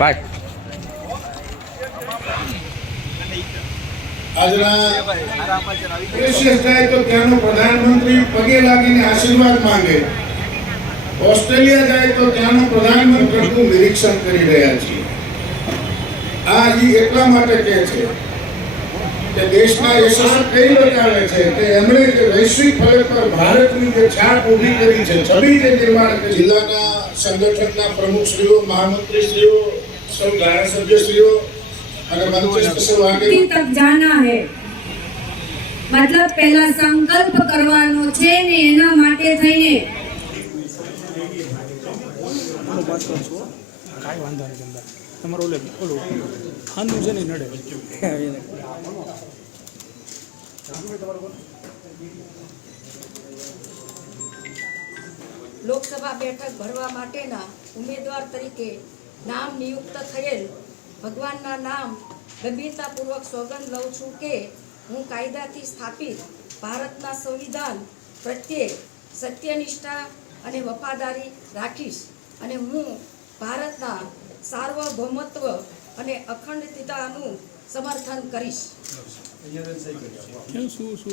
By. જાય તો ત્યાંનો પ્રધાનમંત્રી પગે લાગીને આશીર્વાદ માંગે, ઓસ્ટ્રેલિયા જાય તો ત્યાંનો પ્રધાનમંત્રીનું નિરીક્ષણ કરી રહ્યા છીએ. આ એટલા માટે કહે છે કે દેશના યશસ્વી કઈ બતાવે છે કે એમણે જે વૈશ્વિક ફલક પર ભારતની જે છાપ ઊભી કરી છે, છબી જે નિર્માણ કરી, જિલ્લાના સંગઠનના પ્રમુખશ્રીઓ, મહામંત્રીશ્રીઓ, સૌ ધારાસભ્યશ્રીઓ અને મંત્રીશ્રીઓ સૌ આગળ તક જાના હે, મતલબ પહેલા સંકલ્પ કરવાનો છે ને એના માટે થઈને કાંઈ વાંધો નથી. તમારો ઓલું ખાનું છે ને નડે. લોકસભા બેઠક ભરવા માટેના ઉમેદવાર તરીકે નામ નિયુક્ત થયેલ ભગવાનના નામ ગંભીરતાપૂર્વક સોગંદ લઉં છું કે હું કાયદાથી સ્થાપિત ભારતના સંવિધાન પ્રત્યે સત્યનિષ્ઠા અને વફાદારી રાખીશ અને હું ભારતના સાર્વભૌમત્વ અને અખંડિતતાનું સમર્થન કરીશ. શું